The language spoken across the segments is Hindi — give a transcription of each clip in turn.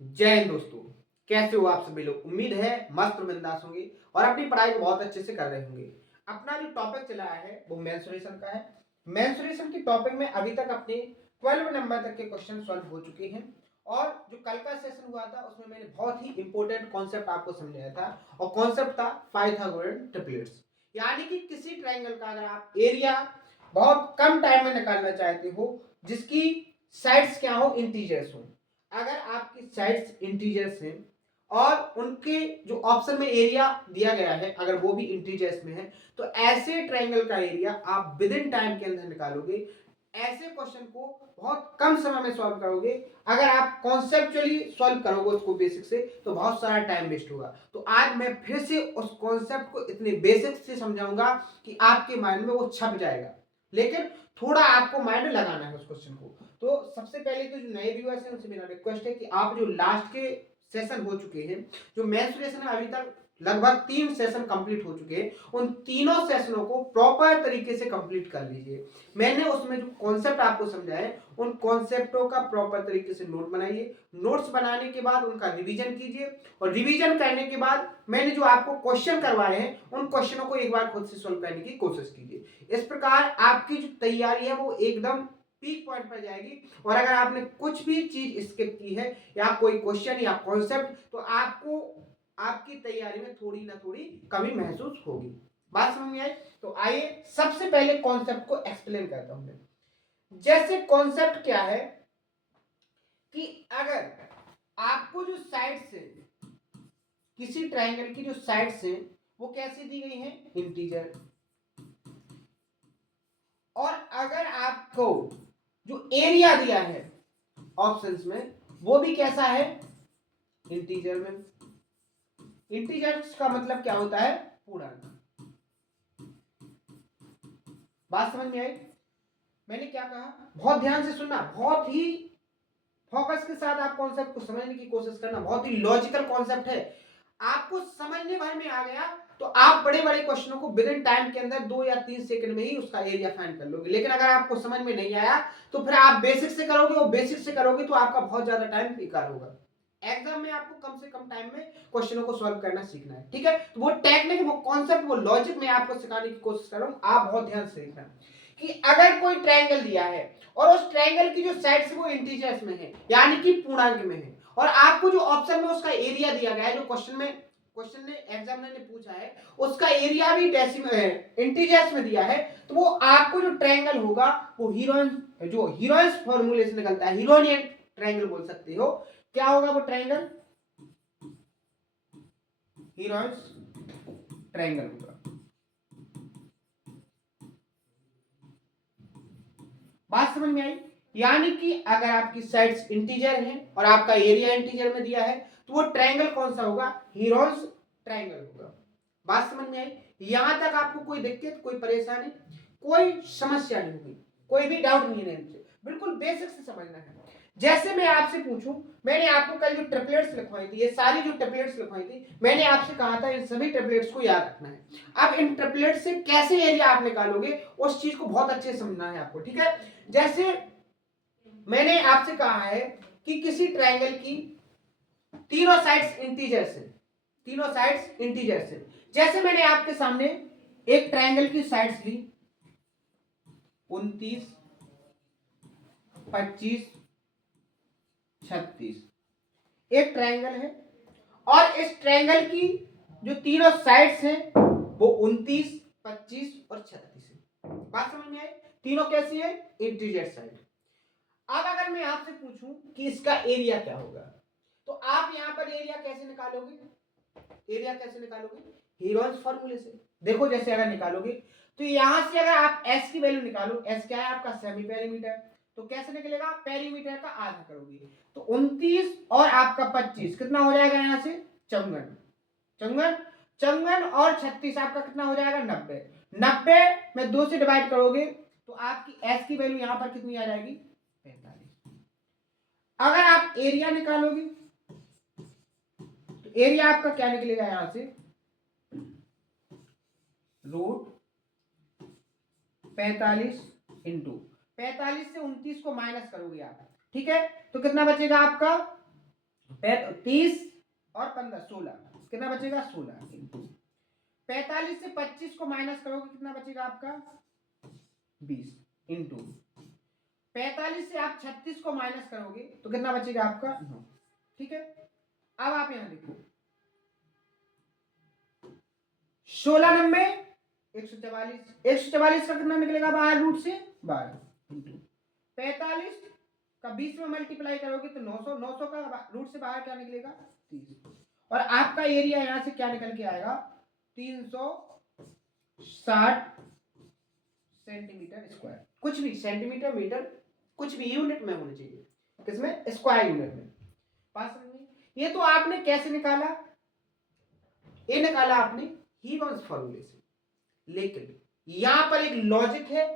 जय हिंद दोस्तों। कैसे हो आप सभी लोग? उम्मीद है मस्त और बिंदास होंगे और अपनी पढ़ाई को बहुत अच्छे से कर रहे होंगे। अपना जो टॉपिक चला है वो मेंस्ट्रुएशन का है। मेंस्ट्रुएशन के टॉपिक में अभी तक अपने 12 नंबर तक के क्वेश्चन सॉल्व हो चुके हैं और जो कल का सेशन हुआ था उसमें मैंने बहुत ही इंपॉर्टेंट कॉन्सेप्ट आपको समझाया था और कॉन्सेप्ट था पाइथागोरन ट्रिपलेट्स। यानी कि किसी ट्रायंगल का अगर आप एरिया बहुत कम टाइम में निकालना चाहते हो जिसकी साइड्स क्या हो, इंटीजर्स हो। अगर आपकी साइड्स इंटीजर्स हैं और उनके जो ऑप्शन में एरिया दिया गया है अगर वो भी इंटीजर्स में है तो ऐसे ट्रायंगल का एरिया आप विद इन टाइम के अंदर निकालोगे। ऐसे क्वेश्चन को बहुत कम समय में सॉल्व करोगे। अगर आप कॉन्सेप्चुअली सॉल्व करोगे उसको बेसिक से तो बहुत सारा टाइम वेस्ट होगा। तो आज मैं फिर से उस कॉन्सेप्ट को इतने बेसिक से समझाऊंगा कि आपके माइंड में वो छप जाएगा, लेकिन थोड़ा आपको माइंड लगाना है उस क्वेश्चन को। तो सबसे पहले तो जो नए व्यूअर्स हैं उनसे मेरा रिक्वेस्ट है कि आप जो लास्ट के सेशन हो चुके हैं, जो मेंस्ट्रुएशन है अभी तक लगभग 3 सेशन कंप्लीट हो चुके हैं, उन तीनों सेशनों को प्रॉपर तरीके से कंप्लीट कर लीजिए। मैंने उसमें जो कॉन्सेप्ट आपको समझाए उन कॉन्सेप्टों का प्रॉपर तरीके से नोट बनाइए। नोट्स बनाने के बाद उनका रिवीजन कीजिए और रिवीजन करने के बाद मैंने जो आपको क्वेश्चन करवाए हैं उन क्वेश्चनों को एक बार खुद से सॉल्व करने की कोशिश कीजिए। इस प्रकार आपकी जो तैयारी है वो एकदम पीक पॉइंट पर जाएगी। और अगर आपने कुछ भी चीज स्किप की है या कोई क्वेश्चन या कॉन्सेप्ट तो आपको आपकी तैयारी में थोड़ी ना थोड़ी कमी महसूस होगी। बात समझ में आई? तो आइए सबसे पहले कॉन्सेप्ट को एक्सप्लेन करता हूं मैं। जैसे कॉन्सेप्ट क्या है कि अगर आपको जो साइड्स है किसी ट्रायंगल की जो साइड्स है वो कैसी दी गई है, इंटीजर। और अगर आपको जो एरिया दिया है ऑप्शंस में वो भी कैसा है, इंटीजर में। इंटीजर्स का मतलब क्या होता है, पूर्णांक। बात समझ में आई? मैंने क्या कहा, बहुत ध्यान से सुनना, बहुत ही फोकस के साथ आप कॉन्सेप्ट को समझने की कोशिश करना। बहुत ही लॉजिकल कॉन्सेप्ट है, आपको समझने भर में आ गया तो आप बड़े बड़े क्वेश्चनों को विद इन टाइम के अंदर 2 या 3 सेकंड में ही उसका एरिया फाइंड कर लोगे। लेकिन अगर आपको समझ में नहीं आया तो फिर आप बेसिक से करोगे और बेसिक से करोगे तो आपका बहुत ज्यादा टाइम बेकार होगा। एग्जाम में आपको कम से कम टाइम में क्वेश्चनों को सॉल्व करना सीखना है, ठीक है? तो वो टेक्निक, वो कॉन्सेप्ट, वो लॉजिक मैं आपको सिखाने की कोशिश कर रहा हूं। आप बहुत ध्यान से देखना कि अगर कोई ट्रायंगल दिया है और उस ट्रायंगल की जो साइड्स वो इंटीजर्स में है यानी कि पूर्णांक में है और आपको जो ऑप्शन में उसका एरिया दिया गया है, जो क्वेश्चन ने एग्जामिनर ने पूछा है उसका एरिया भी डेसिमल इंटीजर्स में दिया है, तो वो आपको जो ट्रायंगल होगा वो हीरोइंस फॉर्मूले से निकलता है, हीरोनियन ट्रायंगल बोल सकते हो। क्या होगा वो ट्रायंगल, हीरोइंस ट्रायंगल होगा। बात समझ में आई? यानी कि अगर आपकी साइड्स इंटीजर हैं और आपका एरिया इंटीजर में दिया है तो वो ट्रायंगल कौन सा होगा, हीरोइंस ट्रायंगल होगा। बात समझ में आई? यहां तक आपको कोई दिक्कत, कोई परेशानी, कोई समस्या नहीं होगी, कोई भी डाउट नहीं है, बिल्कुल बेसिक से समझना है। जैसे मैं आपसे पूछूं, मैंने आपको कल जो ट्रिपलेट्स लिखवाई थी, ये सारी जो ट्रिपलेट्स लिखवाई थी, मैंने आपसे कहा था इन सभी ट्रिपलेट्स को याद रखना है। अब इन ट्रिपलेट्स से कैसे एरिया आप निकालोगे उस चीज को बहुत अच्छे से समझना है आपको, ठीक है? जैसे मैंने आपसे कहा है कि किसी ट्रायंगल की तीनों साइड्स इंटीजर्स हैं, तीनों साइड्स इंटीजर्स हैं। जैसे मैंने आपके सामने एक ट्रायंगल की साइड्स ली 29, 25, 36, एक ट्रायंगल है और इस ट्रायंगल की जो तीनों साइड्स हैं वो 29, 25 और 36 है। बात समझ में आई? तीनों कैसी है, इंटीजर साइड। अब अगर मैं आपसे पूछूं कि इसका एरिया क्या होगा तो आप यहां पर एरिया कैसे निकालोगे, एरिया कैसे निकालोगे, हीरोइंस फार्मूले से। देखो जैसे अगर निकालोगे तो यहां से अगर आप एस की वैल्यू निकालो, एस क्या है आपका, सेमी पेरीमीटर, तो कैसे निकलेगा, पेरीमीटर का आधा करोगे तो 29 और आपका 25 कितना हो जाएगा, यहां से 54, चौवन, चौवन और 36 आपका कितना हो जाएगा, 90। 90 में 2 से डिवाइड करोगे तो आपकी एस की वैल्यू यहां पर कितनी आ जाएगी, 45। अगर आप एरिया निकालोगे तो एरिया आपका क्या निकलेगा, यहां से रूट 45 इंटू 45 से 29 को माइनस करोगे आप, ठीक है? तो कितना बचेगा आपका 30 और 15 16, कितना बचेगा 16 इंटू 45 से 25 को माइनस करोगे कितना बचेगा आपका 20 इंटू 45 से आप 36 को माइनस करोगे तो कितना बचेगा आपका 9। ठीक है, अब आप यहां देखो 16 90 144 का कितना निकलेगा बाहर रूट से 12 इंटू 45 का 20 में मल्टीप्लाई करोगे तो 900 900 का रूट से बाहर क्या निकलेगा 30 और आपका एरिया यहां से क्या निकल के आएगा 360 सेंटीमीटर स्क्वायर। कुछ भी सेंटीमीटर मीटर कुछ भी यूनिट में होनी चाहिए, किसमें स्क्वायर यूनिट में। पास में ये तो आपने कैसे निकाला, ये निकाला आपने हीरोन्स फॉर्मूले से, लेकिन यहां पर एक लॉजिक है,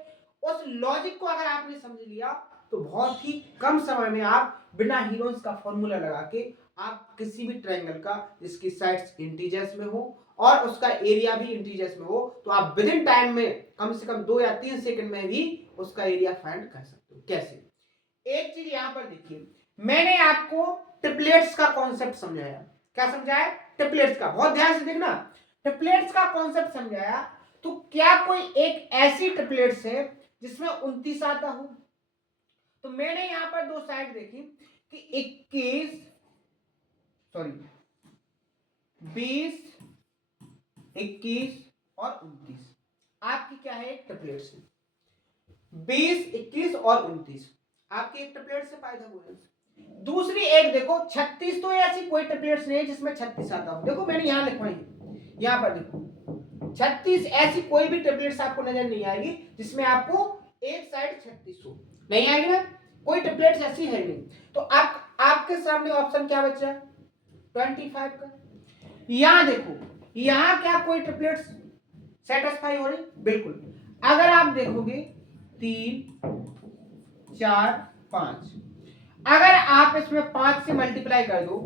उस लॉजिक को अगर आपने समझ लिया तो बहुत ही कम समय में आप बिना हीरोन्स का फॉर्मूला लगा के आप किसी भी ट्रायंगल का जिसकी साइड्स इंटीजर्स में हो और उसका एरिया भी इंटीजर्स में हो तो आप विद इन टाइम में कम से कम 2 या 3 सेकंड में भी उसका एरिया फाइंड कर सकते हो। कैसे, एक चीज यहां पर देखिए, मैंने आपको ट्रिपलेट्स का कॉन्सेप्ट समझाया। क्या समझाया, ट्रिपलेट्स का, बहुत ध्यान से देखना, ट्रिपलेट्स का कॉन्सेप्ट समझाया। तो क्या कोई एक ऐसी ट्रिपलेट्स है जिसमें 29 आता हो, तो मैंने यहां पर दो साइड देखी कि 21 सॉरी 20 21 और 29 आपकी क्या है एक ट्रिपलेट्स है, 20 21 और 29 आपकी एक ट्रिपलेट से पाइथागोरस। दूसरी एक देखो 36, तो ऐसी कोई ट्रिपलेट्स नहीं है जिसमें 36 आता हो। देखो मैंने यहां लिखवाई है, यहां पर देखो 36, ऐसी कोई भी ट्रिपलेट्स आपको नजर नहीं आएगी जिसमें आपको एक साइड 36 हो, नहीं आएगी ना, कोई ट्रिपलेट्स ऐसी है नहीं। तो आपके सामने ऑप्शन क्या बचा 25 का। यहां देखो, यहां क्या कोई ट्रिपलेट्स सेटिस्फाई हो रही, बिल्कुल। अगर आप देखोगे 3 4 5, अगर आप इसमें 5 से मल्टीप्लाई कर दो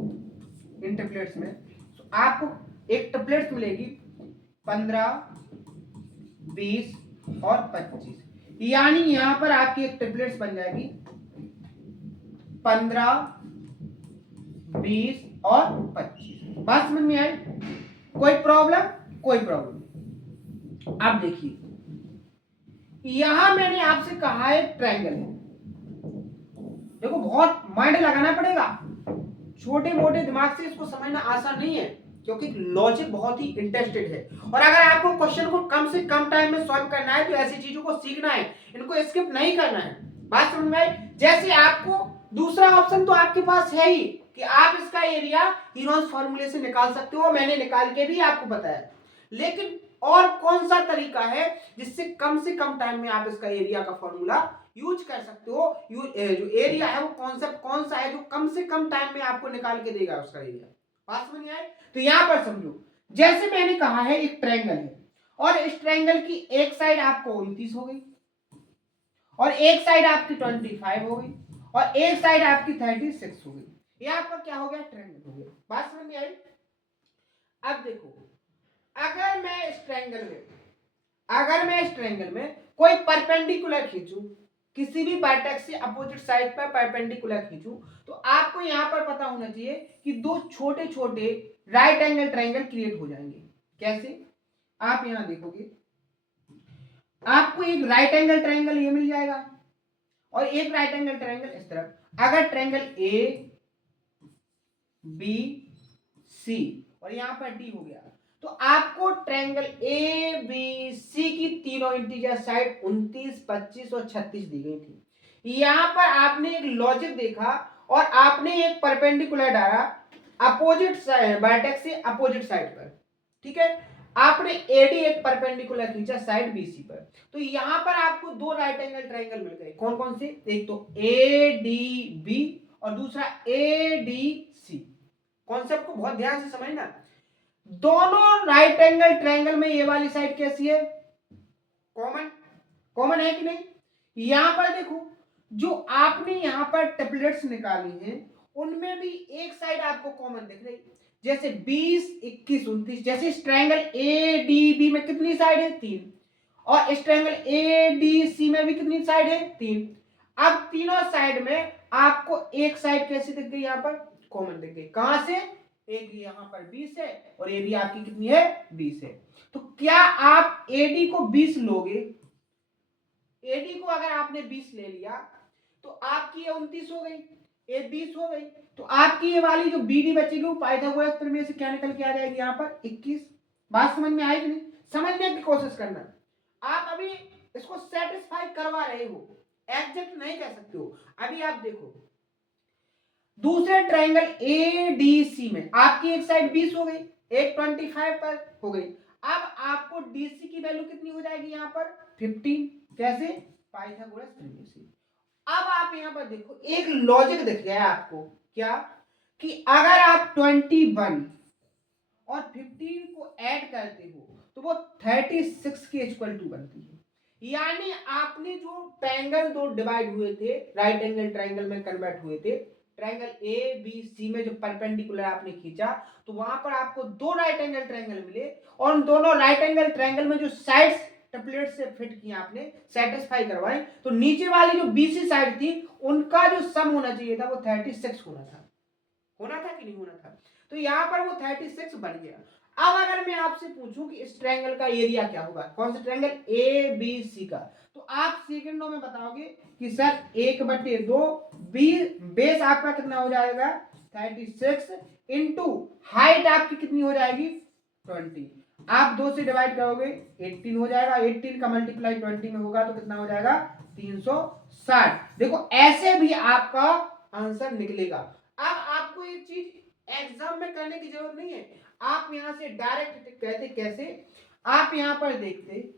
इन ट्रिपलेट्स में तो आपको एक ट्रिपलेट्स मिलेगी 15 20 और 25, यानी यहां पर आपकी एक ट्रिपलेट्स बन जाएगी 15 20 और 25। बात समझ में आई, कोई प्रॉब्लम, कोई प्रॉब्लम। अब देखिए यहां मैंने आपसे कहा है ट्रायंगल है, देखो बहुत माइंड लगाना पड़ेगा, छोटे मोटे दिमाग से इसको समझना आसान नहीं है क्योंकि लॉजिक बहुत ही इंटरेस्टेड है। और अगर आपको क्वेश्चन को कम से कम टाइम में सॉल्व करना है तो ऐसी चीजों को सीखना है, इनको स्किप नहीं करना है। बात समझ में आई, जैसे आपको दूसरा ऑप्शन तो आपके पास है ही कि आप इसका एरिया हीरोन्स फॉर्मूले से निकाल सकते हो, मैंने निकाल के भी आपको बताया, लेकिन और कौन सा तरीका है जिससे कम से कम टाइम में आप इसका एरिया का फॉर्मूला यूज कर सकते हो। जो एरिया है वो कॉन्सेप्ट कौन सा है जो कम से कम टाइम में आपको निकाल के देगा उसका एरिया। बात समझ में आए, तो यहां पर समझो, जैसे मैंने कहा है एक ट्रायंगल है और इस ट्रायंगल की एक साइड आपको 29 हो गई और एक साइड आपकी 25 हो गई और एक साइड आपकी 36 हो गई, ये आपका क्या हो गया ट्रायंगल हो गया। बात समझ में आई। अब देखो अगर मैं इस ट्रायंगल में कोई परपेंडिकुलर खींचूं, किसी भी वर्टेक्स से अपोजिट साइड पर परपेंडिकुलर खींचूं, तो आपको यहां पर पता होना चाहिए कि दो छोटे छोटे राइट एंगल ट्रायंगल क्रिएट हो जाएंगे। कैसे, आप यहां देखोगे आपको एक राइट एंगल ट्रायंगल ये मिल जाएगा और एक राइट एंगल ट्रायंगल इस तरफ। अगर ट्रायंगल ए बी सी और यहां पर डी हो गया तो आपको ट्रायंगल ए बी सी की तीनों इंटीजर साइड 29 25 और 36 दी गई थी। यहां पर आपने एक लॉजिक देखा और आपने एक परपेंडिकुलर डाला अपोजिट वर्टेक्स से अपोजिट साइड पर, ठीक है, आपने एडी एक परपेंडिकुलर खींचा साइड बीसी पर, तो यहां पर आपको दो राइट एंगल ट्रायंगल मिल गए। कौन कौन से, एक तो एडीबी और दूसरा एडीसी। कॉन्सेप्ट को बहुत ध्यान से समझना, दोनों राइट एंगल ट्रायंगल में ये वाली साइड कैसी है कॉमन, कॉमन है कि नहीं। यहां पर देखो जो आपने यहां पर ट्रिपलेट्स निकाली हैं उनमें भी एक साइड आपको कॉमन दिख रही, जैसे 20 21 29, जैसे इस ट्रायंगल एडीबी में कितनी साइड है 3 और इस ट्रायंगल एडीसी में भी कितनी साइड है 3। अब तीनों साइड में आपको एक साइड कैसी दिख गई यहां पर कॉमन दिख गई। कहां से? एक यहाँ पर 20 है और ये भी आपकी कितनी है? 20 है। तो क्या आप एडी को 20 लोगे? एडी को अगर आपने 20 ले लिया तो आपकी ये 29 हो गई, ये 20 हो गई, तो आपकी ये वाली जो बीडी बचेगी वो पाइथागोरस प्रमेय से क्या निकल के आ जाएगी यहाँ पर? 21। बात समझ में आई कि नहीं? समझने की कोशिश करना। आप अभी इसको सेटिस्फाई करवा रहे हो, एग्जैक्ट नहीं कह सकते हो। अभी आप देखो दूसरे ट्रायंगल एडीसी में आपकी एक साइड 20 हो गई, एक 25 पर हो गई। अब आपको डीसी की वैल्यू कितनी हो जाएगी यहाँ पर? 15। कैसे? पाइथागोरस प्रमेय से। अब आप यहाँ पर देखो एक लॉजिक दिख गया आपको, क्या? कि अगर आप 21 और 15 को ऐड करते हो तो वो 36 के इक्वल टू बनती है। यानी आपने जो ट्रायंगल दो डिवाइड हुए थे, राइट एंगल ट्रायंगल में कन्वर्ट हुए थे, ट्रायंगल ए बी सी में जो परपेंडिकुलर आपने खींचा तो वहां पर आपको दो राइट एंगल ट्रायंगल मिले और उन दोनों राइट एंगल ट्रायंगल में जो साइड्स टेम्पलेट से फिट किया आपने, सेटिस्फाई करवाए, तो नीचे वाली जो बीसी साइड थी उनका जो सम होना चाहिए था वो 36 होना था। होना था कि नहीं होना था? तो यहाँ पर वो 36 बन गया। अब अगर मैं आपसे पूछूं कि इस ट्रायंगल का एरिया क्या होगा, कौन सा ट्रायंगल? ए बी सी का, तो आप सेकंडों में बताओगे कि सर 1/2 बेस आपका कितना हो जाएगा? 36 इंटू हाइट आपकी कितनी हो जाएगी? 20। आप 2 से डिवाइड करोगे 18 हो जाएगा, 18 का मल्टीप्लाई 20 में होगा तो कितना हो जाएगा? 360। देखो ऐसे भी आपका आंसर निकलेगा। अब आपको ये चीज एग्जाम में करने की जरूरत नहीं है, आप यहां से डायरेक्ट कहते। कैसे? आप यहां पर देखते,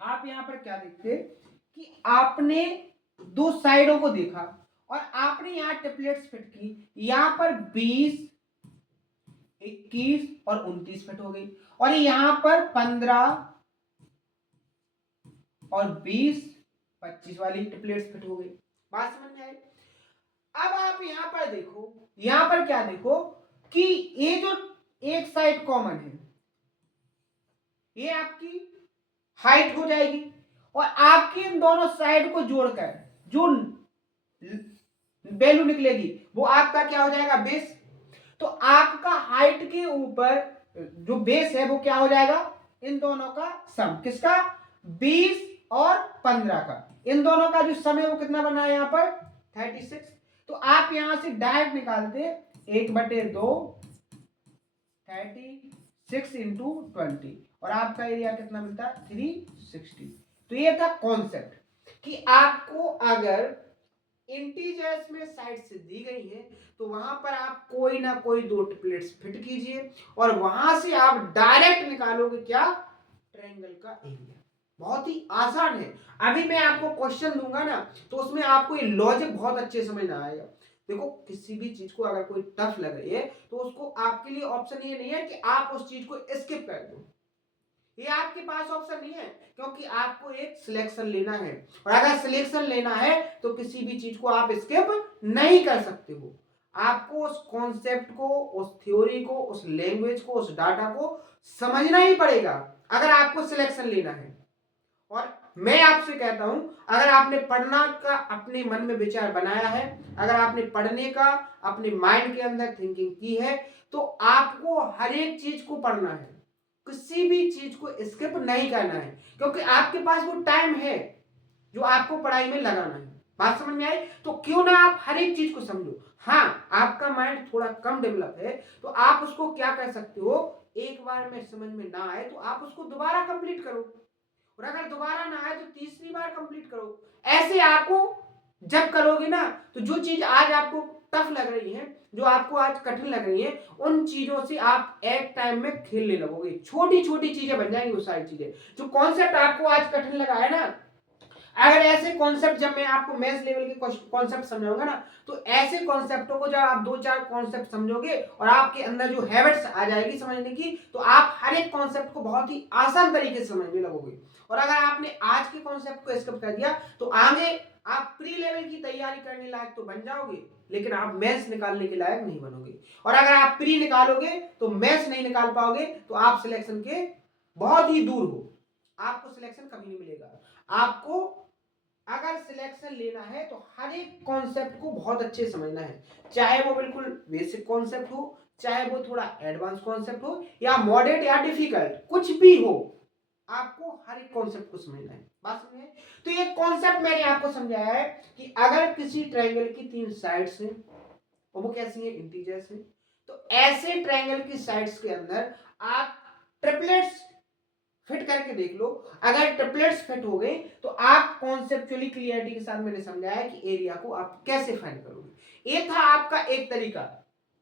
आप यहां पर क्या देखते कि आपने दो साइडों को देखा और आपने यहां टेम्पलेट्स फिट की, यहां पर 20, 21 और 29 फिट हो गई और यहां पर 15 और 20, 25 वाली टेम्पलेट्स फिट हो गई। बात समझ में आई? अब आप यहां पर देखो, यहां पर क्या देखो कि ये जो एक साइड कॉमन है ये आपकी हाइट हो जाएगी और आपकी इन दोनों साइड को जोड़कर जो वैल्यू निकलेगी वो आपका क्या हो जाएगा? बेस। तो आपका हाइट के ऊपर जो बेस है वो क्या हो जाएगा? इन दोनों का सम। किसका? 20 और 15 का। इन दोनों का जो सम है वो कितना बना है यहाँ पर? 36। तो आप यहां से डायरेक्ट निकालते 1/2 36 इंटू 20 और आपका एरिया कितना मिलता है? 360। तो ये था कॉन्सेप्ट कि आपको अगर इंटीजर्स में साइड से दी गई है तो वहां पर आप कोई ना कोई दो टेम्पलेट्स फिट कीजिए और वहां से आप डायरेक्ट निकालोगे क्या? ट्रायंगल का एरिया। बहुत ही आसान है। अभी मैं आपको क्वेश्चन दूंगा ना तो उसमें आपको ये लॉजिक बहुत अच्छे समझ में आएगा। देखो किसी भी चीज को अगर कोई टफ लग रही है तो उसको आपके लिए ऑप्शन ये नहीं है कि आप उस चीज को स्किप कर दो, ये आपके पास ऑप्शन नहीं है, क्योंकि आपको एक सिलेक्शन लेना है और अगर सिलेक्शन लेना है तो किसी भी चीज को आप स्किप नहीं कर सकते हो। आपको उस कॉन्सेप्ट को, उस थ्योरी को, उस लैंग्वेज को, उस डाटा को समझना ही पड़ेगा अगर आपको सिलेक्शन लेना है। और मैं आपसे कहता हूं अगर आपने पढ़ना का अपने मन में विचार बनाया है, अगर आपने पढ़ने का अपने माइंड के अंदर थिंकिंग की है तो आपको हर एक चीज को पढ़ना है, किसी भी चीज को स्किप नहीं करना है, क्योंकि आपके पास वो टाइम है जो आपको पढ़ाई में लगाना है। बात समझ में आई? तो क्यों ना आप हर एक चीज को समझो। हाँ, आपका माइंड थोड़ा कम डेवलप है तो आप उसको क्या कर सकते हो, एक बार में समझ में ना आए तो आप उसको दोबारा कंप्लीट करो और अगर दोबारा ना आए तो तीसरी बार कंप्लीट करो। ऐसे आपको जब करोगे ना तो जो चीज आज आपको टफ लग रही है, जो आपको आज कठिन लग रही है, उन चीजों से आप एक टाइम में खेलने लगोगे। छोटी छोटी चीजें बन जाएंगी वो सारी चीजें। जो कॉन्सेप्ट आपको आज कठिन लगा है ना, अगर ऐसे कॉन्सेप्ट जब मैं आपको मैथ्स लेवल के कॉन्सेप्ट समझाऊंगा ना तो ऐसे कॉन्सेप्टों को जब आप 2-4 कॉन्सेप्ट समझोगे और आपके अंदर जो हैबिट्स आ जाएगी समझने की, तो आप हर एक कॉन्सेप्ट को बहुत ही आसान तरीके से समझने लगोगे। और अगर आपने आज के कॉन्सेप्ट को स्किप कर दिया तो आगे आप प्री लेवल की तैयारी करने लायक तो बन जाओगे लेकिन आप मैथ्स निकालने के लायक नहीं बनोगे। और अगर आप प्री निकालोगे तो मैथ्स नहीं निकाल पाओगे तो आप सिलेक्शन के बहुत ही दूर हो, आपको सिलेक्शन कभी नहीं मिलेगा। आपको अगर सिलेक्शन लेना है तो हर एक कॉन्सेप्ट को बहुत अच्छे से समझना है, चाहे वो बिल्कुल बेसिक कॉन्सेप्ट हो, चाहे वो थोड़ा एडवांस कॉन्सेप्ट हो, या मॉडरेट या डिफिकल्ट, कुछ भी हो, आपको हर एक कॉन्सेप्ट को समझना है। बात समझे? तो ये कॉन्सेप्ट मैंने आपको समझाया है कि अगर किसी ट्रायंगल की 3 साइड्स हैं और वो कैसी हैं, इंटीजर्स हैं, तो ऐसे ट्रायंगल की साइड्स के अंदर आप ट्रिपलेट्स फिट करके देख लो। अगर ट्रिपलेट्स फिट हो गए तो आप कॉन्सेप्चुअली क्लियरिटी के साथ मैंने समझाया कि एरिया को आप कैसे फाइंड करोगे। ये था आपका एक तरीका।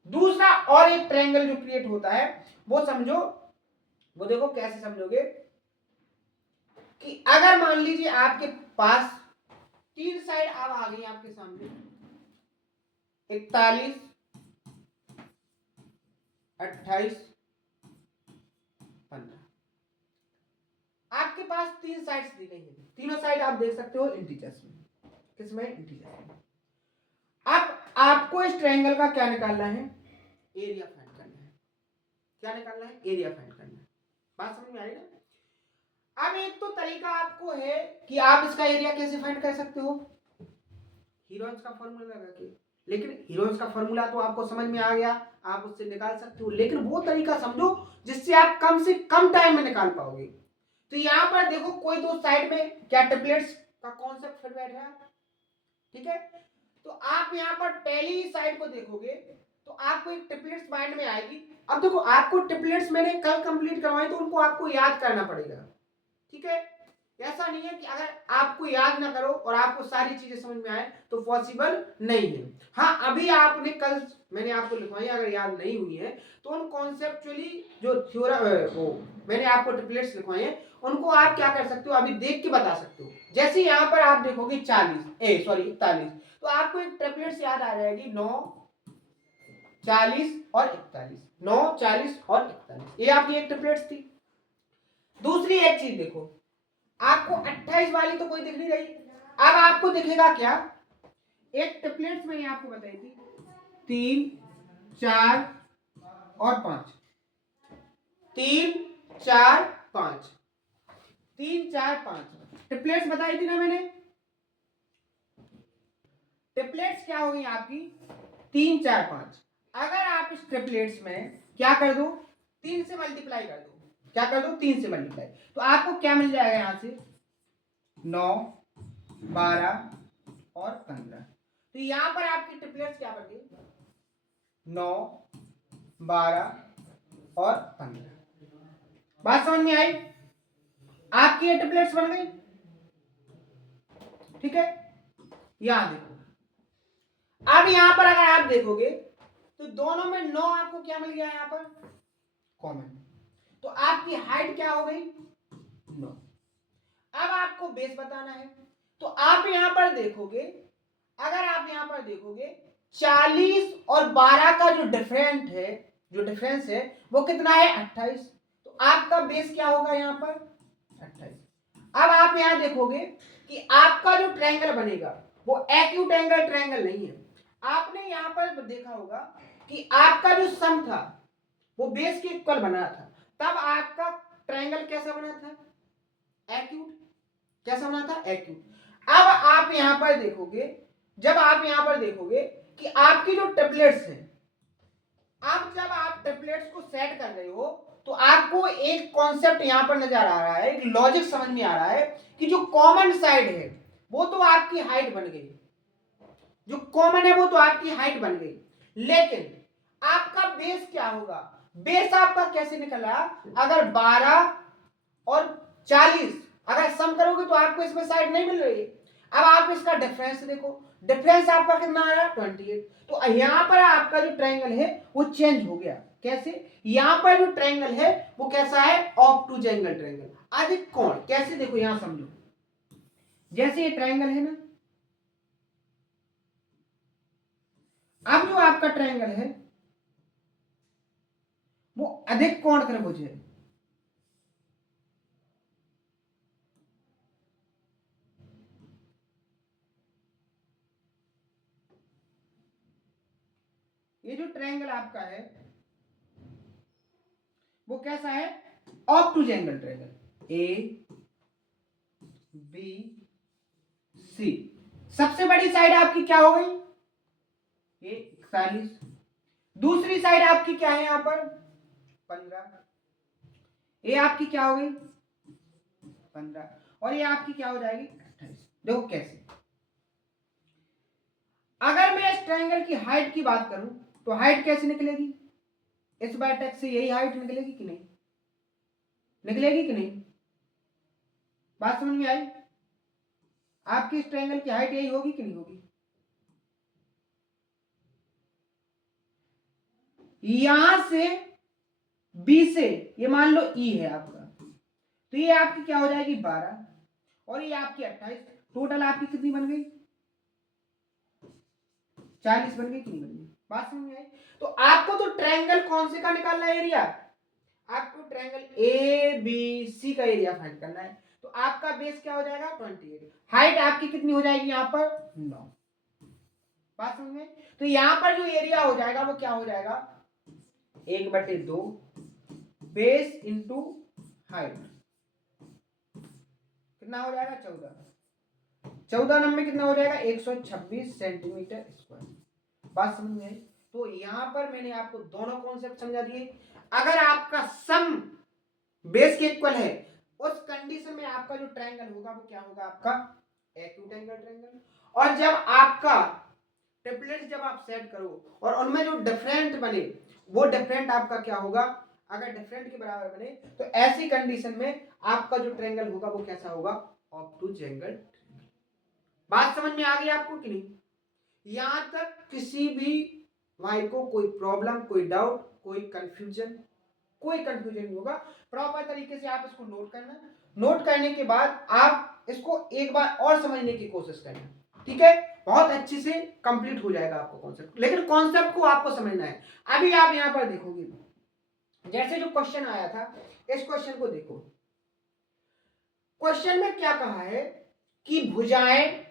दूसरा और एक ट्रायंगल जो क्रिएट होता है वो समझो, वो देखो कैसे समझोगे कि अगर मान लीजिए आपके पास 3 साइड अब आ गई आपके सामने, 41, 28, 15, आपके पास 3 साइड्स दी गई हैं, तीनों साइड आप देख सकते हो इंटीजर्स में। किसमें? इंटीजर्स में। अब आपको इस ट्रायंगल का क्या निकालना है? एरिया फाइंड करना है। क्या निकालना है? एरिया फाइंड करना है। बात समझ में आई ना? अब एक तो तरीका आपको है कि आप इसका एरिया कैसे फाइंड कर सकते हो, हीरोइंस का फॉर्मूला लगा के। लेकिन हीरोइंस का फॉर्मूला तो आपको समझ में आ गया, आप उससे निकाल सकते हो, लेकिन वो तरीका समझो जिससे आप कम से कम टाइम में निकाल पाओगे। तो यहां पर देखो कोई दो साइड में क्या ट्रिपलेट्स का कॉन्सेप्ट फिट बैठ रहा है, ठीक है। तो आप यहां पर पहली साइड को देखोगे तो आपको एक ट्रिपलेट्स माइंड में आएगी। अब देखो आपको ट्रिपलेट्स मैंने कल कंप्लीट करवाई तो उनको आपको याद करना पड़ेगा, ठीक है। ऐसा नहीं है कि अगर आपको याद ना करो और आपको सारी चीजें समझ में आए तो पॉसिबल नहीं है। हाँ, अभी आपने कल मैंने आपको लिखवाई, अगर याद नहीं हुई है तो उन कॉन्सेप्चुअली जो थ्योरम वो मैंने आपको ट्रिपलेट्स लिखवाए हैं उनको आप क्या कर सकते हो, अभी देख के बता सकते हो। जैसे यहाँ पर आप देखोगे 41, तो आपको एक ट्रिपलेट्स याद आ जाएगी 9, 40 और 41, 9, 40 और 41, ये आपकी एक ट्रिपलेट्स थी। दूसरी एक चीज देखो, आपको 28 वाली तो कोई दिख नहीं रही, अब आपको दिखेगा क्या, एक ट्रिपलेट्स मैंने आपको बताई थी 3, 4 और 5, 3, 4, 5, 3, 4, 5 ट्रिपलेट्स बताई थी ना मैंने। ट्रिपलेट्स क्या होगी आपकी 3, 4, 5। अगर आप इस ट्रिपलेट्स में क्या कर दो, 3 से मल्टीप्लाई कर दो, क्या कर दो, 3 से मल्टीप्लाई, तो आपको क्या मिल जाएगा यहां से 9, 12 और 15। तो यहां पर आपकी ट्रिपलेट्स क्या बन गई 9, 12 और 15। बात समझ में आई? आपकी ये ट्रिपलेट्स बन गई, ठीक है। यहां देखो, अब यहां पर अगर आप देखोगे तो दोनों में 9 आपको क्या मिल गया यहां पर कॉमन, तो आपकी हाइट क्या हो गई 9। अब आपको बेस बताना है तो आप यहां पर देखोगे, अगर आप यहां पर देखोगे 40 और 12 का जो डिफरेंस है वो कितना है 28, तो आपका बेस क्या होगा यहां पर 28। अब आप यहां देखोगे कि आपका जो ट्रायंगल बनेगा वो एक्यूट एंगल ट्रायंगल नहीं है। आपने यहां पर देखा होगा कि आपका जो सम था वो बेस के इक्वल बना था, तब आपका ट्रायंगल कैसा बना था एक्यूट। कैसा बना था एक्यूट। अब आप यहां पर देखोगे, जब आप यहां पर देखोगे कि आपकी जो ट्रिपलेट्स हैं, अब जब आप ट्रिपलेट्स को सेट कर रहे हो तो आपको एक कॉन्सेप्ट यहां पर नजर आ रहा है, एक लॉजिक समझ में आ रहा है कि जो कॉमन साइड है वो तो आपकी हाइट बन गई, जो कॉमन है वो तो आपकी हाइट बन गई, लेकिन आपका बेस क्या होगा, बेस आपका कैसे निकला, अगर 12 और 40 अगर सम करोगे तो आपको इसमें साइड नहीं मिल रही है। अब आप इसका डिफरेंस देखो, डिफरेंस आपका कितना आया 28, तो यहां पर आपका जो ट्रायंगल है वो चेंज हो गया। कैसे? यहां पर जो ट्रायंगल है वो कैसा है ऑब्टूज एंगल ट्रायंगल, अधिक कोण। कैसे? देखो यहां समझो, जैसे ये ट्रायंगल है ना, अब जो आपका ट्रायंगल है वो अधिक कोण त्रिभुज है। ये जो ट्रायंगल आपका है वो कैसा है obtuse angle triangle, A B C. सबसे बड़ी साइड आपकी क्या हो गई, ये 41, दूसरी साइड आपकी क्या है यहां पर 15, ये आपकी क्या हो गई 15, और ये आपकी क्या हो जाएगी 28। देखो कैसे, अगर मैं इस ट्रायंगल की हाइट की बात करूं तो हाइट कैसे निकलेगी, इस वर्टेक्स से यही हाइट निकलेगी कि नहीं, निकलेगी कि नहीं, बात समझ में आई, आपकी इस ट्रायंगल की हाइट यही होगी कि नहीं होगी, यहां से बी से ये मान लो ई है आपका, तो ये आपकी क्या हो जाएगी 12 और ये आपकी 28, टोटल आपकी कितनी बन गई 40 बन गई कि नहीं बन गई, बात समझ में आई। तो आपको तो ट्रायंगल कौन से का निकालना है एरिया, आपको ट्रायंगल ए बी सी का एरिया फाइंड करना है, तो आपका बेस क्या हो जाएगा 28, हाइट आपकी कितनी हो जाएगी यहाँ पर 9, बात समझ में। तो यहाँ पर जो एरिया हो जाएगा वो क्या हो जाएगा 1/2 बेस इंटू हाइट, कितना हो जाएगा 14 नंबर कितना हो जाएगा 126 सेंटीमीटर स्क्वायर, बात समझ में आई। तो यहां पर मैंने आपको दोनों कॉन्सेप्ट समझा दिए, अगर आपका सम बेस के इक्वल है उस कंडीशन में आपका जो ट्रायंगल होगा वो क्या होगा आपका एक्यूट एंगल ट्रायंगल, और जब आपका ट्रिपलेट्स जब आप सेट करो और उनमें जो डिफरेंट बने वो डिफरेंट आपका क्या होगा, अगर डिफरेंट के बराबर बने तो ऐसी कंडीशन में आपका जो ट्रायंगल होगा वो कैसा होगा ऑब्टूज एंगल, बात समझ में आ गई आपको कि नहीं। यहां तक किसी भी भाई को कोई प्रॉब्लम, कोई डाउट, कोई कंफ्यूजन, कोई कंफ्यूजन नहीं होगा, प्रॉपर तरीके से आप इसको नोट करना, नोट करने के बाद आप इसको एक बार और समझने की कोशिश करना, ठीक है, बहुत अच्छे से कंप्लीट हो जाएगा आपको कॉन्सेप्ट, लेकिन कॉन्सेप्ट को आपको समझना है। अभी आप यहां पर देखोगे जैसे जो क्वेश्चन आया था, इस क्वेश्चन को देखो, क्वेश्चन में क्या कहा है कि भुजाएं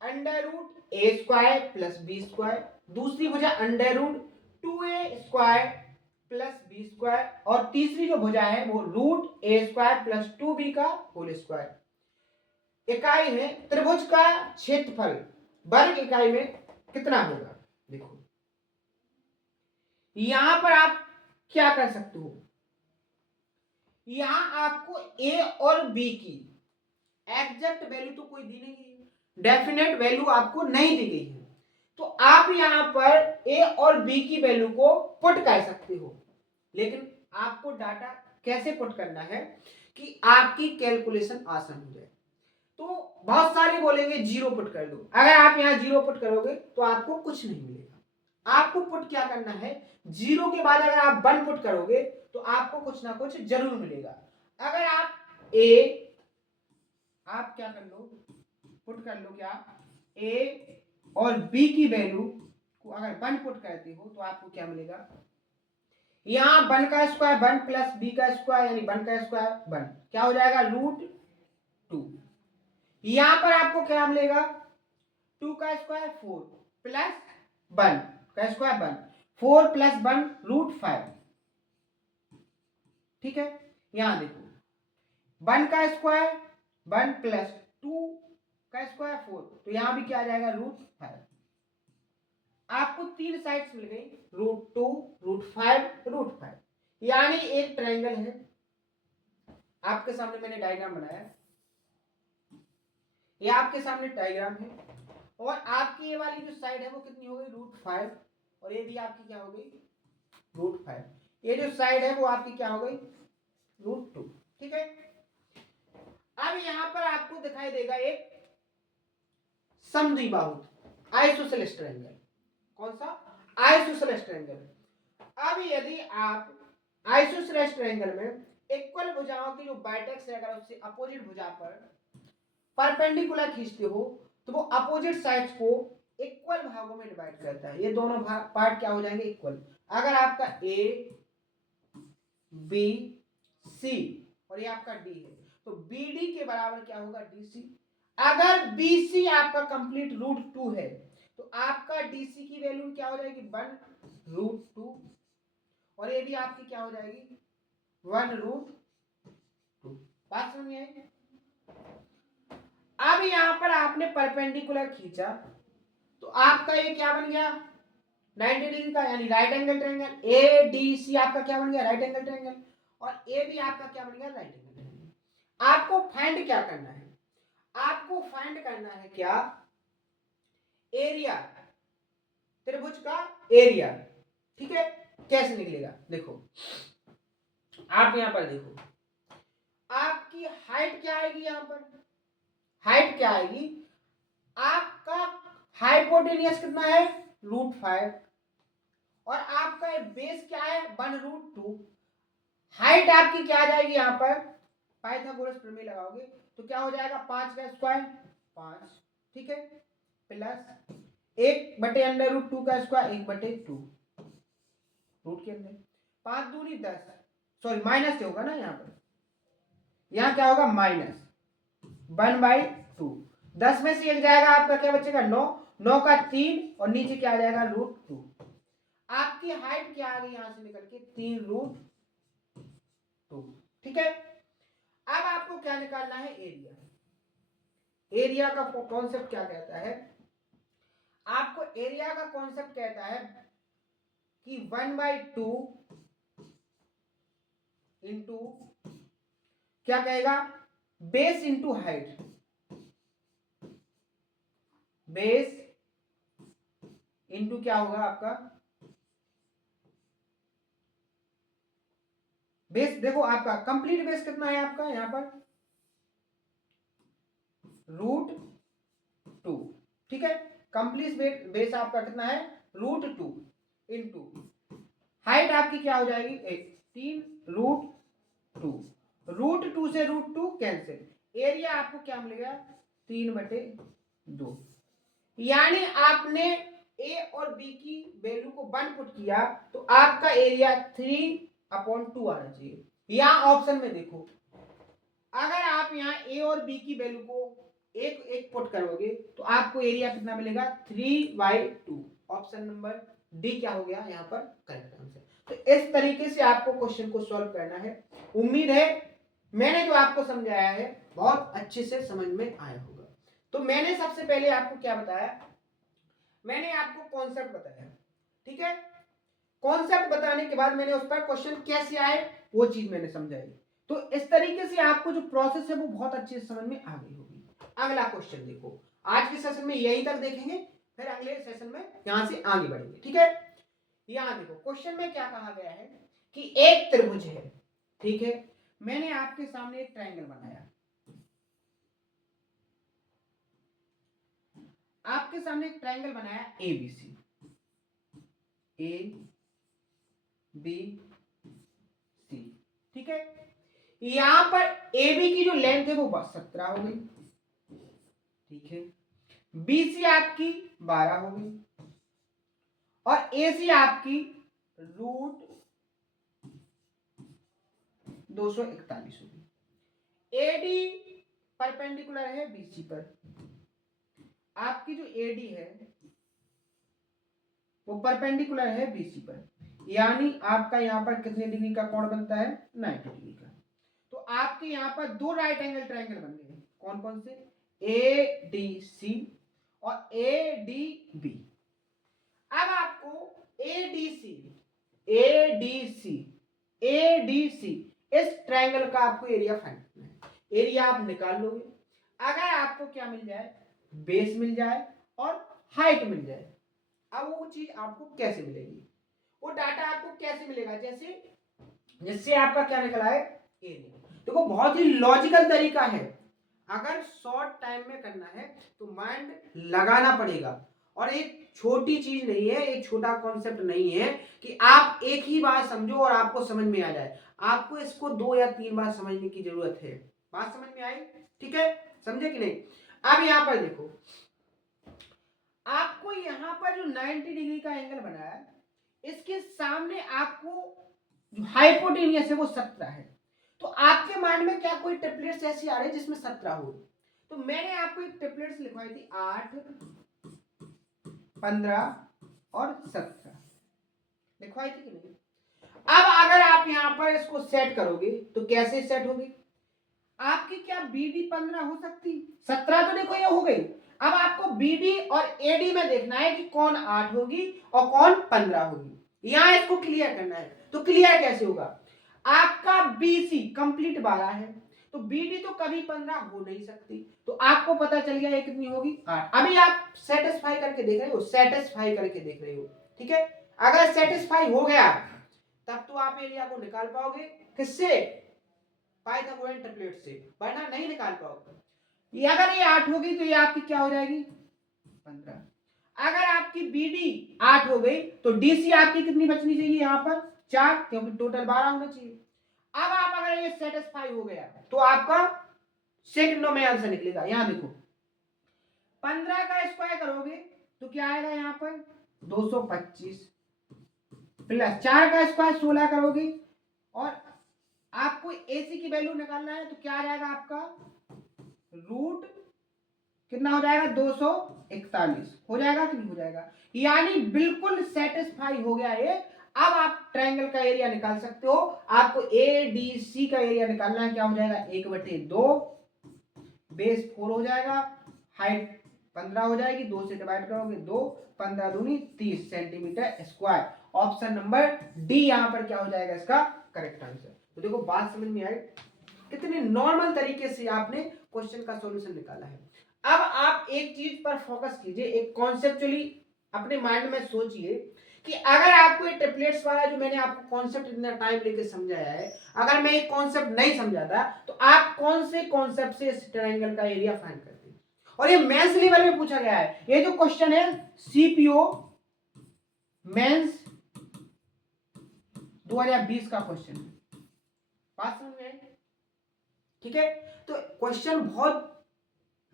under root A square plus B square, दूसरी भुजा under root 2a square plus B square, और तीसरी जो भुजा है वो root A square plus 2b का होल स्क्वायर। इकाई में त्रिभुज का क्षेत्रफल वर्ग इकाई में कितना होगा, देखो यहां पर आप क्या कर सकते हो, यहां आपको ए और बी की एग्जैक्ट वैल्यू तो कोई दी नहीं है, डेफिनेट वैल्यू आपको नहीं दी गई है, तो आप यहां पर ए और बी की वैल्यू को पुट कर सकते हो, लेकिन आपको डाटा कैसे पुट करना है कि आपकी कैलकुलेशन आसान हो जाए। तो बहुत सारे बोलेंगे जीरो पुट कर दो, अगर आप यहां जीरो पुट करोगे तो आपको कुछ नहीं मिलेगा, आपको पुट क्या करना है, जीरो के बाद अगर आप 1 पुट करोगे तो आपको कुछ ना कुछ जरूर मिलेगा। अगर आप ए, आप क्या कर लो पुट कर लो, क्या ए और बी की वैल्यू को अगर 1 पुट करते हो तो आपको क्या मिलेगा, यहां 1 का स्क्वायर 1 प्लस बी का स्क्वायर यानी 1 का स्क्वायर 1, क्या हो जाएगा √2, यहां पर आपको क्या मिलेगा 2 का स्क्वायर 4 प्लस 1 का स्क्वायर 1, 4 प्लस 1 √5, ठीक है। यहां देखो 1 का स्क्वायर 1 प्लस 2 का स्क्वायर 4, तो यहां भी क्या आ जाएगा √5, आपको 3 साइड्स मिल गई √2 √5 यानी एक ट्रायंगल है, आपके सामने मैंने डायग्राम बनाया, ये आपके सामने डायग्राम है, और आपकी ये वाली जो साइड है वो कितनी हो गई √5, और ये भी आपकी क्या हो गई √5, ये जो साइड है वो आपकी क्या हो गई √2, ठीक है। अब यहां पर आपको दिखाई देगा एक समद्विबाहु आइसोसेलेस ट्रायंगल, कौन सा आइसोसेलेस ट्रायंगल। अब यदि आप आइसोसेलेस ट्रायंगल में इक्वल भुजाओं की जो वर्टेक्स है अगर उससे अपोजिट भुजा पर परपेंडिकुलर खींचते हो तो वो अपोजिट साइड्स को इक्वल भागों में डिवाइड करता है, ये दोनों पार्ट क्या हो जाएंगे इक्वल, अगर आपका ए बी सी और ये आपका डी है तो BD के बराबर क्या होगा DC, अगर BC आपका कंप्लीट √2 है तो आपका DC की वैल्यू क्या हो जाएगी 1 √2, और ये भी आपकी क्या हो जाएगी 1 √2, बात समझ में आई। अब यहां पर आपने परपेंडिकुलर खींचा तो आपका ये क्या बन गया 90 डिग्री का, यानी right angle triangle. A D C आपका क्या बन गया राइट एंगल ट्रायंगल, और ए बी आपका क्या बन गया राइट एंगल ट्रायंगल। आपको फाइंड क्या करना है, आपको फाइंड करना है क्या, एरिया, त्रिभुज का एरिया। ठीक है, कैसे निकलेगा देखो, आप यहां पर देखो, आपकी हाइट क्या आएगी, यहां पर हाइट क्या आएगी, आपका हाइपोटेनियस कितना है √5, और आपका बेस क्या है 1√2। हाइट आपकी क्या आ जाएगी, यहां पर पाइथागोरस प्रमेय लगाओगे तो क्या हो जाएगा 5 का स्क्वायर 5, ठीक है, प्लस 1/√2 का स्क्वायर 1/2 रूट के अंदर 5 दूनी 10, सॉरी माइनस से होगा ना, यहाँ पर यहाँ क्या होगा -1/2, 10 में से एक जाएगा आपका क्या बचेगा 9, 9 का 3 और नीचे क्या आ जाएगा √2। आपकी हाइट क्या आ गई यहां से निकल के 3√2, ठीक है। अब आपको क्या निकालना है एरिया, एरिया का कॉन्सेप्ट क्या कहता है, आपको एरिया का कॉन्सेप्ट कहता है कि 1/2 इंटू क्या कहेगा base into height, base into क्या होगा आपका बेस, देखो आपका कंप्लीट बेस कितना है आपका यहां पर √2, ठीक है, कंप्लीट बेस आपका कितना है √2 इंटू हाइट आपकी क्या हो जाएगी 3√2, √2 से √2 कैंसिल, एरिया आपको क्या मिलेगा 3/2, यानी आपने ए और बी की वैल्यू को 1 पुट किया तो आपका एरिया 3/2 आना चाहिए। यहां ऑप्शन में देखो, अगर आप यहाँ ए और बी की वैल्यू को एक एक पुट करोगे तो आपको एरिया कितना मिलेगा 3/2, ऑप्शन नंबर डी क्या हो गया यहाँ पर करेक्ट आंसर। तो इस तरीके से आपको क्वेश्चन को सॉल्व करना है। उम्मीद है मैंने जो आपको समझाया है बहुत अच्छे से समझ में आया होगा। तो मैंने सबसे पहले आपको क्या बताया, मैंने आपको कॉन्सेप्ट बताया, ठीक है, कॉन्सेप्ट बताने के बाद मैंने उस पर क्वेश्चन कैसे आए वो चीज मैंने समझाई। तो इस तरीके से आपको जो प्रोसेस है वो बहुत अच्छे से समझ में आ गई होगी। अगला क्वेश्चन देखो, आज के सेशन में यहीं तक देखेंगे, फिर अगले सेशन में यहां से आगे बढ़ेंगे, ठीक है। यहां देखो क्वेश्चन में क्या कहा गया है कि एक त्रिभुज है, ठीक है, मैंने आपके सामने एक ट्रायंगल बनाया, आपके सामने एक ट्रायंगल बनाया ABC, ए बी सी, ठीक है, यहां पर ए बी की जो लेंथ है वो 17 हो गई, ठीक है, BC आपकी 12 हो गई, और AC आपकी √241 हो गई। AD परपेंडिकुलर है BC पर, आपकी जो AD है वो परपेंडिकुलर है BC पर, यानी आपका यहां पर कितने डिग्री का कोण बनता है 90 डिग्री का। तो आपके यहां पर दो राइट एंगल ट्रायंगल बन गए, कौन कौन से ADC और ADB। अब आपको ADC ADC ADC इस ट्रायंगल का आपको एरिया फाइंड करना है। एरिया आप निकाल लोगे, अगर आपको क्या मिल जाए बेस मिल जाए और हाइट मिल जाए, अब वो चीज आपको कैसे मिलेगी, वो डाटा आपको कैसे मिलेगा, जैसे जिससे आपका क्या निकला है एरिया। देखो बहुत ही लॉजिकल तरीका है, अगर शॉर्ट टाइम में करना है तो माइंड लगाना पड़ेगा, और एक छोटी चीज नहीं है, एक छोटा कॉन्सेप्ट नहीं है कि आप एक ही बार समझो और आपको समझ में आ जाए, आपको इसको 2 या 3 बार समझने की जरूरत है। बात समझ में आई, ठीक है, समझे कि नहीं। अब यहां पर देखो, आपको यहां पर जो 90 डिग्री का एंगल बनाया है, इसके सामने आपको जो हाइपोटेनियस है वो 17 है, तो आपके माइंड में क्या कोई ट्रिपलेट्स ऐसी आ रही है जिसमें 17 हो, तो मैंने आपको एक ट्रिपलेट्स लिखवाई थी 8 15 और 17 लिखवाई थी कि नहीं। अब अगर आप यहां पर इसको सेट करोगे तो कैसे सेट होगी, आपकी क्या बीडी 15 हो सकती? 17 तो देखो ये हो गई। अब आपको बीडी और एडी में देखना है कि कौन 8 होगी और कौन 15 होगी। यहां इसको क्लियर करना है। तो क्लियर कैसे होगा? आपका बीसी कंप्लीट 12 है, तो बीडी तो कभी 15 हो नहीं सकती। तो आपको पता चल गया ये कितनी होगी? 8। अभी आप सेटिस्फाई करके देख रहे हो, सेटिस्फाई करके देख रहे हो, ठीक है। अगर सेटिस्फाई हो गया तब तो आप एरिया को निकाल पाओगे। किससे? पाइथागोरन ट्रिपलेट से, वरना नहीं निकाल पाओगे। ये अगर ये 8 होगी तो ये आपकी क्या हो जाएगी? 15। अगर आपकी बीडी 8 हो गई तो डीसी आपकी कितनी बचनी चाहिए यहाँ पर? 4, क्योंकि टोटल 12 होना चाहिए। अब आप अगर ये सेटिस्फाई हो गया तो आपका सेकंडों में आंसर निकलेगा। यहां देखो, 15 का स्क्वायर करोगे तो क्या आएगा यहाँ पर? 225 प्लस 4 का स्क्वायर 16 करोगे और आपको एसी की वैल्यू निकालना है तो क्या आ जाएगा आपका? रूट कितना हो जाएगा? 241 हो जाएगा कि नहीं हो जाएगा? यानी बिल्कुल सेटिस्फाई हो गया ये। अब आप ट्रायंगल का एरिया निकाल सकते हो। आपको एडीसी का एरिया निकालना है, क्या हो जाएगा? 1/2 बेस 4 हो जाएगा, हाइट 15 हो जाएगी, 2 से डिवाइड करोगे 2, 15 दूनी 30 centimetre square. Option number D यहां पर क्या हो जाएगा इसका करेक्ट आंसर। तो देखो बात समझ में आई, कितने नॉर्मल तरीके से आपने क्वेश्चन का सॉल्यूशन निकाला है। अब आप एक चीज पर फोकस कीजिए, एक कॉन्सेप्चुअली अपने माइंड में सोचिए कि अगर आपको ये ट्रिपलेट्स वाला जो मैंने आपको कॉन्सेप्ट इतना टाइम लेके समझाया है, अगर मैं एक कॉन्सेप्ट नहीं समझाता तो आप कौन से कॉन्सेप्ट से इस ट्रायंगल का एरिया फाइंड करते? और ये मेंस लेवल में पूछा गया है। ये जो क्वेश्चन है सीपीओ मेंस 2020 का क्वेश्चन है। बात समझ में आई? ठीक है, तो क्वेश्चन बहुत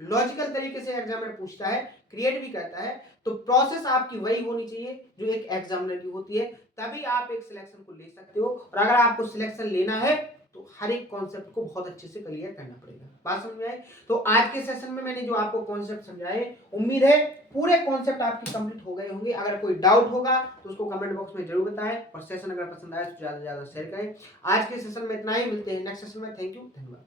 लॉजिकल तरीके से एग्जामिनर पूछता है, क्रिएट भी करता है। तो प्रोसेस आपकी वही होनी चाहिए जो एक एग्जामिनर की होती है, तभी आप एक सिलेक्शन को ले सकते हो। और अगर आपको सिलेक्शन लेना है तो हर एक कॉन्सेप्ट को बहुत अच्छे से क्लियर करना पड़ेगा। बात समझ में आई? तो आज के सेशन में मैंने जो आपको कॉन्सेप्ट समझाए, उम्मीद है पूरे कॉन्सेप्ट आपके कंप्लीट हो गए होंगे। अगर कोई डाउट होगा तो उसको कमेंट बॉक्स में जरूर बताएं, और सेशन अगर पसंद आए तो ज्यादा से ज्यादा शेयर करें। आज के सेशन में इतना ही, मिलते हैं नेक्स्ट सेशन में। थैंक यू, धन्यवाद।